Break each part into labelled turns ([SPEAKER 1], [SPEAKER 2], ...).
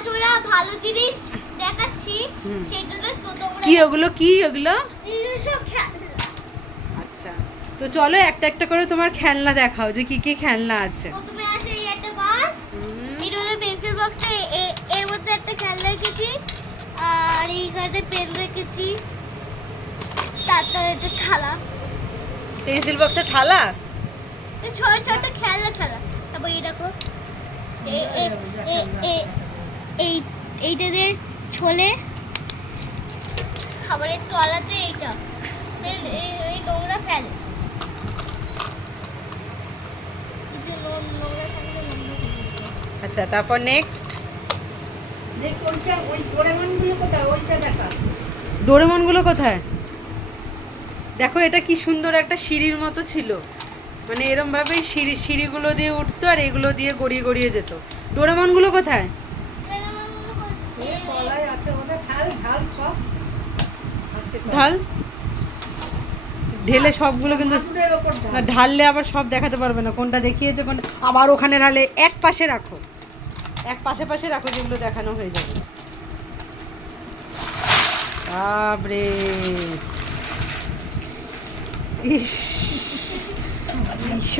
[SPEAKER 1] ভাঙাচোরা ভালো জিনিস দেখাচ্ছি
[SPEAKER 2] হুম।
[SPEAKER 1] সেই জন্য তো তোমরা
[SPEAKER 2] কি ওগুলো? কি ওগুলো। আচ্ছা। তো চলো একটা একটা করে তোমার খেলনা দেখাও যে কি কি খেলনা আছে।
[SPEAKER 1] প্রথমে আসে এই একটা বাস এটা হলো পেন্সিল বক্সটা এর মধ্যে একটা খেলনা রেখেছি আর এইখানে পেন রেখেছি তারপর একটা থালা।
[SPEAKER 2] পেন্সিল বক্সের থালা?
[SPEAKER 1] ছোট ছোট খেলনা খেলা তারপর এই দেখো এ- এ- এ- এই এইটা দিয়ে ছোলে খাবারের তলাতে এইটা। এই- নোংরা ফেলে।
[SPEAKER 2] আচ্ছা তারপর নেক্সট
[SPEAKER 3] নেক্সট ওইটা ওই ডোরেমনগুলো কোথায়? ওইটা দেখা।
[SPEAKER 2] ডোরেমনগুলো কোথায়? দেখো এটা কি সুন্দর একটা সিঁড়ির মতো ছিল। মানে এরম ভাবেই সিঁড়ি সিঁড়িগুলো দিয়ে উঠতো আর এগুলো দিয়ে গড়িয়ে গড়িয়ে যেত। ডোরেমনগুলো কোথায়
[SPEAKER 3] এ তলায় আছে ওদের ঢাল ঢাল সব আছে তো।
[SPEAKER 2] ঢাল? ঢেলে সবগুলো কিন্তু। না, ঢাললে আবার সব দেখাতে পারবে না। কোনটা দেখিয়েছে কোন আবার ওখানে ঢালে এক পাশে রাখো। এক পাশে পাশে রাখো যেগুলো দেখানো হয়ে যাবে। বাপরে। ইস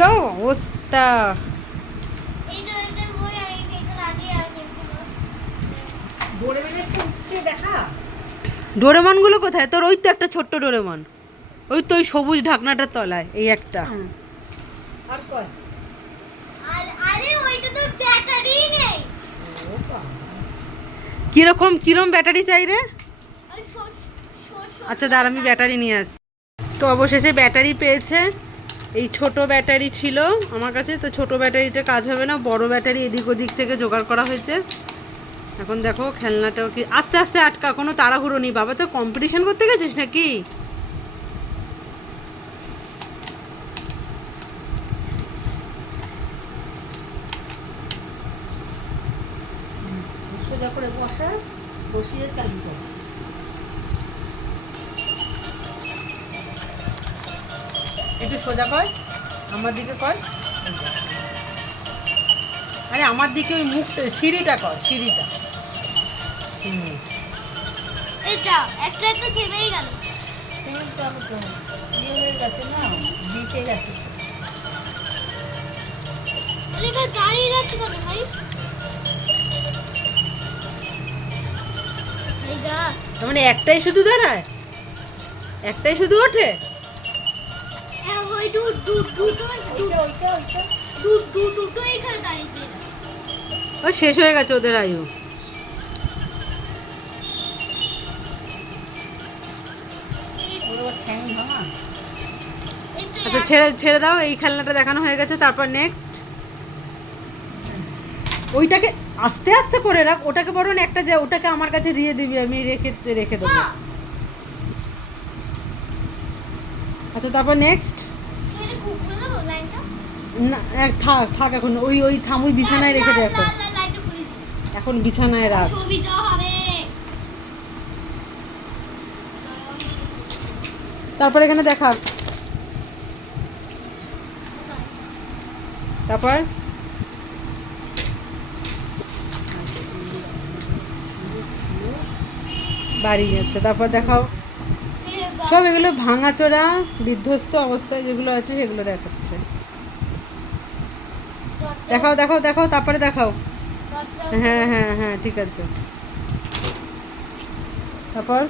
[SPEAKER 2] অবস্থা।
[SPEAKER 3] দেখা।
[SPEAKER 2] ডোরেমনগুলো কোথায়? তোর ওই তো একটা ছোট্ট ডোরেমন। ওই তো ওই সবুজ ঢাকনাটার তলায় এই একটা।
[SPEAKER 3] আর কয়?
[SPEAKER 1] আরে ওইটা তো ব্যাটারি নেই।
[SPEAKER 2] কীরকম কিরম ব্যাটারি চাই রে? আচ্ছা দাঁড়া আমি ব্যাটারি নিয়ে আসি। তো অবশেষে ব্যাটারি পেয়েছে। এই ছোট ব্যাটারি ছিল আমার কাছে তো ছোট ব্যাটারিটা কাজ হবে না বড় ব্যাটারি এদিক ওদিক থেকে জোগাড় করা হয়েছে। এখন দেখো খেলনাটাও কি আস্তে আস্তে আটকা, কোনো তাড়াহুড়ো নেই। বাবা, তো কম্পিটিশন করতে গেছিস নাকি?
[SPEAKER 3] সোজা করে বসা, বসিয়ে চালু কর।
[SPEAKER 2] একটু সোজা কর, আমার দিকে কর। আরে আমার দিকে ওই মুখটা সিঁড়িটা কর সিঁড়িটা।
[SPEAKER 1] এটা একটা তো থেমেই গেল। যাচ্ছে কেন ভাই?
[SPEAKER 2] মানে একটাই শুধু দাঁড়ায়? একটাই শুধু ওঠে?
[SPEAKER 1] হ্যাঁ, ওই দুটো
[SPEAKER 3] ওইটা ওইটা
[SPEAKER 1] দুটো এখানে দাঁড়িয়েছে
[SPEAKER 2] ও শেষ হয়ে গেছে ওদের আয়ু। আচ্ছা ছেড়ে ছেড়ে দাও এই খেলনাটা দেখানো হয়ে গেছে তারপর নেক্সট ওইটাকে আস্তে আস্তে করে রাখ ওটাকে বরং একটা যে ওটাকে আমার কাছে দিয়ে দিবি আমি রেখে রেখে দেবো। আচ্ছা তারপর নেক্সট
[SPEAKER 1] লাইনটা?
[SPEAKER 2] না এক থাক থাক এখন। ওই ওই থামুই বিছানায় রেখে দে এখন। এখন বিছানায় রাখ। তারপর এখানে দেখা তারপর? বাড়ি যাচ্ছে। তারপর দেখাও। সব এগুলো ভাঙাচোরা বিধ্বস্ত অবস্থায় যেগুলো আছে সেগুলো
[SPEAKER 1] দরজা-
[SPEAKER 2] দেখাও দেখাও দেখাও তারপরে দেখাও। হ্যাঁ হ্যাঁ হ্যাঁ ঠিক আছে। তারপর?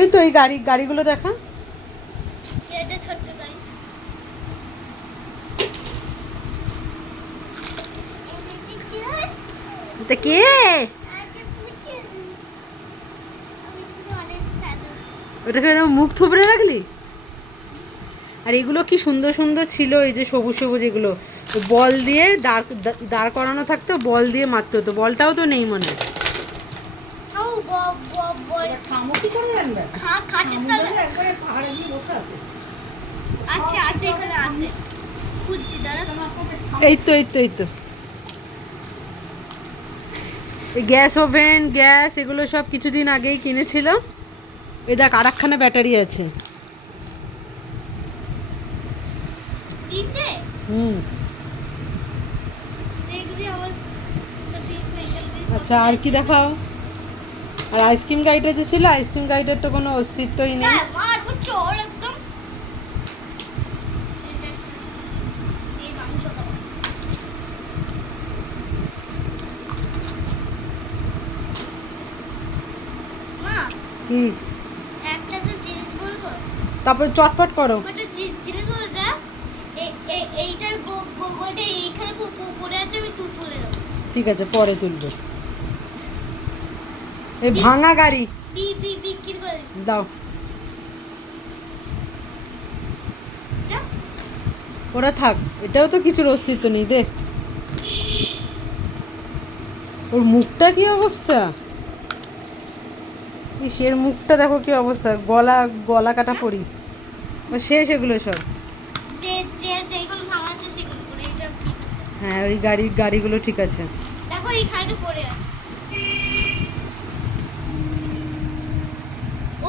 [SPEAKER 2] এই তো এই গাড়ি গাড়িগুলো দেখা।
[SPEAKER 1] এটা
[SPEAKER 2] কে? ওটাকে মুখ থুবড়ে রাখলি? আর এগুলো কি সুন্দর সুন্দর ছিল এই যে সবুজ সবুজ এগুলো। তো বল দিয়ে দাঁড় দা- দাঁড় করানো থাকতো বল দিয়ে মারতে হতো। বলটাও তো নেই মনে হয়।
[SPEAKER 3] এবার ঠামো কি করে জানবে?
[SPEAKER 1] খাটের
[SPEAKER 3] ঠামো
[SPEAKER 1] তলায়।
[SPEAKER 3] ধরে একবারে পাহাড়ে দিয়ে বসে আছে।
[SPEAKER 1] আছে আছে এখানে আছে। খুঁজছি দাঁড়া।
[SPEAKER 2] এই তো এই তো এই তো। এই গ্যাস ওভেন গ্যাস এগুলো সব কিছুদিন আগেই কিনেছিল এ দেখ আর একখানা ব্যাটারি আছে। হুম। আচ্ছা আর কি দেখাও? আর আইসক্রিম গাড়িটা যে ছিল আইসক্রিম গাড়িটার তো কোনো অস্তিত্বই নেই।
[SPEAKER 1] হ্যাঁ মারবো চোর একদম এই মাংসটা মা
[SPEAKER 2] কি
[SPEAKER 1] একটা তো জিনিস বলব?
[SPEAKER 2] তারপর চটপট করো
[SPEAKER 1] একটা জি- জিনিস বলব দেখ এ- এ- এইটার পড়ে আছে আমি তুলে দেবো।
[SPEAKER 2] ঠিক আছে পরে তুলবো। এই ভাঙা গাড়ি।
[SPEAKER 1] বি বি বিক্রি করে
[SPEAKER 2] দাও। ওরা থাক এটাও তো কিছুর অস্তিত্ব নেই দে। ওর মুখটা কি অবস্থা? ইস এর মুখটা দেখো কি অবস্থা গলা গলা কাটা পড়ি শেষ এগুলো সব
[SPEAKER 1] যে যে যেগুলো ভাঙা আছে সেগুলো করে এটা ঠিক আছে
[SPEAKER 2] হ্যাঁ ওই গাড়ি গাড়িগুলো ঠিক আছে।
[SPEAKER 1] দেখো এইখানে পড়ে আছে।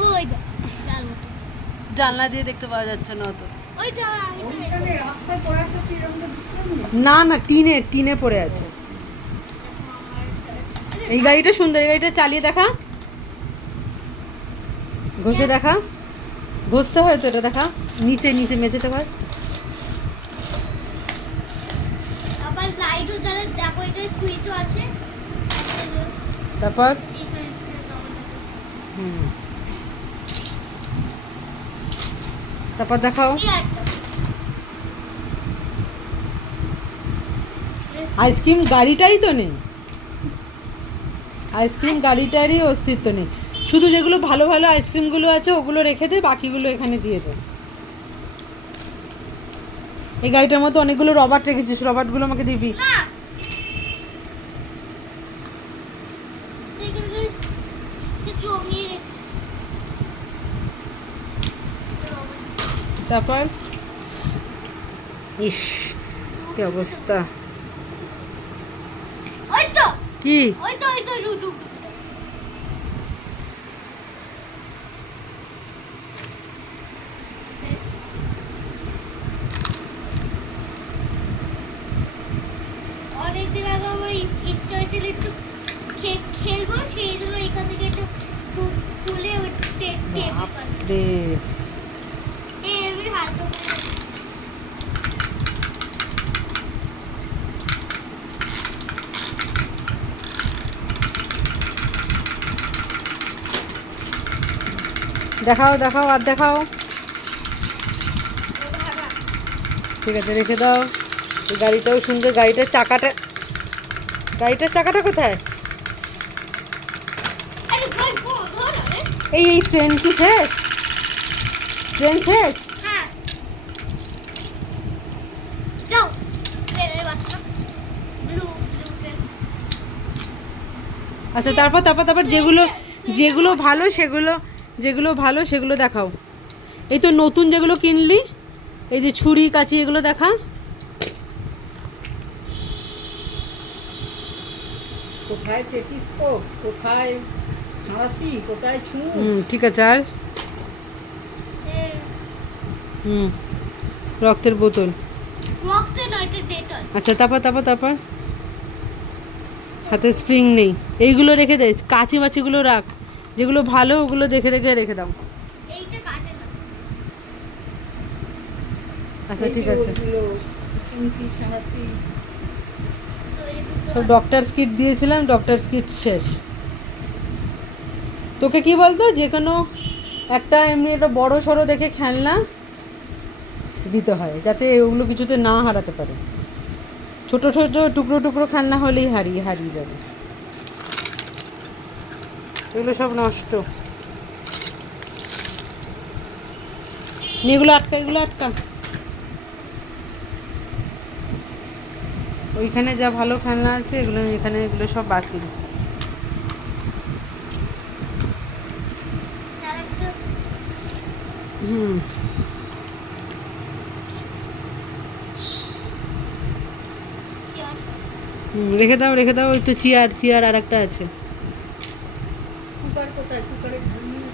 [SPEAKER 1] ওই
[SPEAKER 2] জানলা দিয়ে দেখতে পাওয়া যাচ্ছে না অত। না না টিনে টিনে পড়ে আছে। এই গাড়িটা সুন্দর এই গাড়িটা চালিয়ে দেখা। ঘষে দেখা। ঘষতে হয় তো এটা দেখা। নিচে নিচে মেঝেতে হয়।
[SPEAKER 1] সুইচও আছে।
[SPEAKER 2] তারপর? হুম। তারপর দেখাও। আইসক্রিম গাড়িটাই তো নেই। আইসক্রিম গাড়িটারই অস্তিত্ব নেই। শুধু যেগুলো ভালো ভালো আইসক্রিমগুলো আছে ওগুলো রেখে দে বাকিগুলো এখানে দিয়ে দে। এই গাড়িটার মতো অনেকগুলো রবার্ট রেখেছিস রবার্টগুলো আমাকে দিবি।
[SPEAKER 1] না এখানে জমিয়ে রেখেছি
[SPEAKER 2] তারপর? ইস কি অবস্থা? কি।
[SPEAKER 1] অনেকদিন আগে আমার ইচ্ছা হয়েছিল একটু খেলব সেই জন্য এখান থেকে একটু খুলে টেপে পারি
[SPEAKER 2] রে
[SPEAKER 1] এই আমি হালকা করে
[SPEAKER 2] দেখাও দেখাও আর দেখাও। ঠিক আছে রেখে দাও। গাড়িটাও সুন্দর গাড়িটার চাকাটা গাড়িটার চাকাটা কোথায়? এই এই ট্রেন কি শেষ? ট্রেন শেষ?
[SPEAKER 1] হ্যাঁ।
[SPEAKER 2] আচ্ছা তারপর তারপর তারপর যেগুলো যেগুলো ভালো সেগুলো যেগুলো ভালো সেগুলো দেখাও। এই তো নতুন যেগুলো কিনলি এই যে ছুরি কাঁচি এগুলো দেখা।
[SPEAKER 3] কোথায় টেটিস্কোপ কোথায় সাঁড়াশি কোথায়
[SPEAKER 2] হুম ঠিক আছে আর? হুম রক্তের বোতল।
[SPEAKER 1] রক্তে নয় এটা ডেটল।
[SPEAKER 2] আচ্ছা তারপর তারপর তারপর? হাতে স্প্রিং নেই। এইগুলো রেখে দে কাঁচি মাছিগুলো রাখ। যেগুলো ভালো ওগুলো দেখে দেখে রেখে দাও।
[SPEAKER 1] এইটা কাটে না।
[SPEAKER 2] আচ্ছা ঠিক আছে। সব ডক্টরস কিট দিয়েছিলাম ডক্টরস কিট শেষ। তোকে কি বলতো যে কোনো একটা এমনি একটা বড় সড়ো দেখে খেলনা দিতে হয় যাতে ওগুলো কিছুতে না হারাতে পারে। ছোট ছোট টুকরো টুকরো খেলনা হলেই হারিয়ে হারিয়ে যাবে। এগুলো সব নষ্ট। এগুলো আটকা এগুলো আটকা। ওইখানে যা ভালো খেলনা আছে, এগুলো এখানে, এগুলো সব বাকি হুম। রেখে দাও রেখে দাও, ওই তো চেয়ার চেয়ার আর একটা আছে।
[SPEAKER 3] কোথায় কুকারে ঘুমিয়ে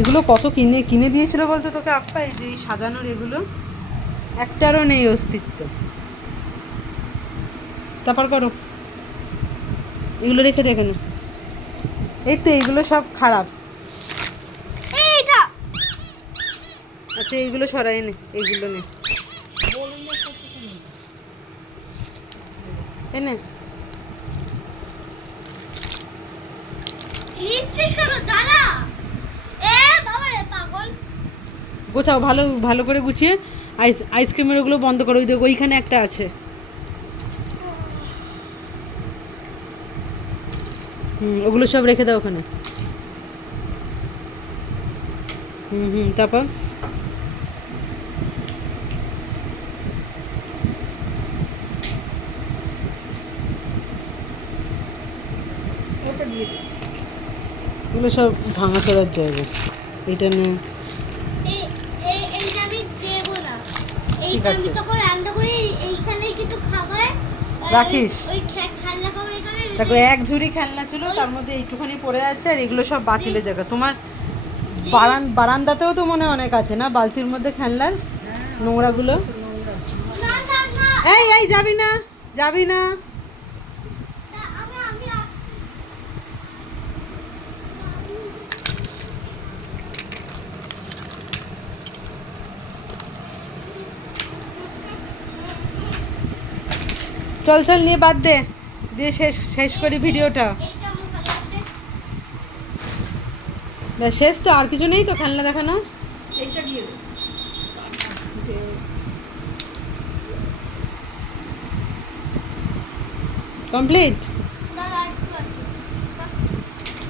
[SPEAKER 2] এগুলো কত কিনে কিনে দিয়েছিল বলতো তোকে আপা এই যে এই সাজানোর এগুলো। একটারও নেই অস্তিত্ব। তারপর করো। এগুলো রেখে দেখে না এই তো এইগুলো সব খারাপ। আচ্ছা এইগুলো সরাই নে এইগুলো নে। এনে। গোছাও ভালো ভালো করে গুছিয়ে আইস আইসক্রিমের ওগুলো বন্ধ করো। ওই দেখো ওইখানে একটা আছে। হুম ওগুলো সব রেখে দাও ওখানে। হুম হুম তারপর
[SPEAKER 3] ওটা দিয়ে দে
[SPEAKER 2] ওগুলো সব ভাঙা চড়ার জায়গা। এটা নে।
[SPEAKER 1] এই এই এইটা আমি দেবো না।
[SPEAKER 2] ঠিক আছে। রাখিস? দেখো এক ঝুড়ি খেলনা ছিল তার মধ্যে এইটুখানি পড়ে আছে আর এগুলো সব বাতিলের জায়গা। তোমার বারান বারান্দাতেও তো মনে হয় অনেক আছে না? বালতির মধ্যে খেলনার নোংরাগুলো?
[SPEAKER 1] না না না।
[SPEAKER 2] এই এই যাবি না যাবি না,
[SPEAKER 1] আমি আমি আস-
[SPEAKER 2] চল চল নিয়ে বাদ দে। দিয়ে শেষ শেষ করি ভিডিওটা। শেষ তো আর কিছু নেই তো খেলনা দেখানো?
[SPEAKER 3] এইটা দিয়ে
[SPEAKER 2] কমপ্লিট?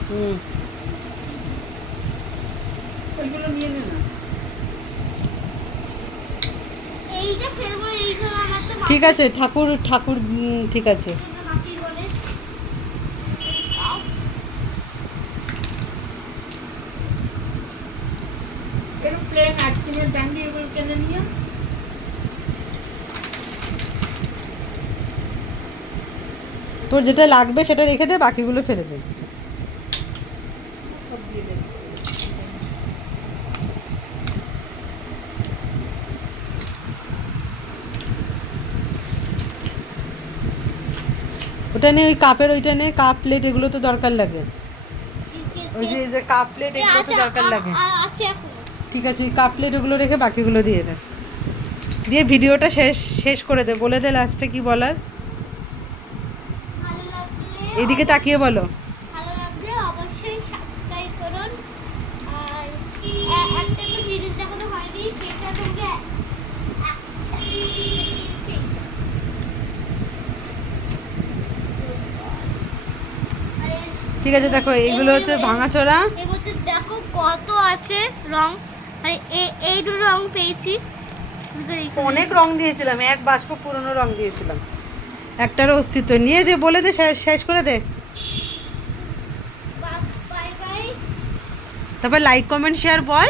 [SPEAKER 2] হুম।
[SPEAKER 3] ওইগুলো নিয়ে নে না।
[SPEAKER 1] এইটা ফেলব
[SPEAKER 2] ঠিক আছে ঠাকুর ঠাকুর ঠিক আছে।
[SPEAKER 3] প্লেন আইসক্রিমের ডান্ডি এগুলো কেনে নিয়ে
[SPEAKER 2] তোর যেটা লাগবে সেটা রেখে দে বাকিগুলো ফেলে দে
[SPEAKER 3] সব দিয়ে দেবে
[SPEAKER 2] ওটা নে ওই কাপের ওইটা নে কাপ প্লেট এগুলো তো দরকার লাগে। ওই যে এই যে কাপ প্লেট এগুলো তো দরকার লাগে। ঠিক আছে কাপ প্লেট ওগুলো রেখে বাকিগুলো দিয়ে দে। দিয়ে ভিডিওটা শেষ শেষ করে দে বলে দে লাস্টে কি বলার। এদিকে তাকিয়ে বলো
[SPEAKER 1] ভালো লাগলে অবশ্যই সাবস্ক্রাইব করুন আর এ- একটা তো জিনিস দেখানো হয়নি সেটা তোমাকে এক- আরে,
[SPEAKER 2] ঠিক আছে দেখো এইগুলো হচ্ছে ভাঙাচোরা।
[SPEAKER 1] এর মধ্যে দেখো কত আছে রং। এ- এই দুটো রং পেয়েছি।
[SPEAKER 2] অনেক রং দিয়েছিলাম এক বাষ্প পুরনো রং দিয়েছিলাম। একটারও অস্তিত্ব নিয়ে দে বলে দে শেষ করে দে। তারপর লাইক কমেন্ট শেয়ার বল।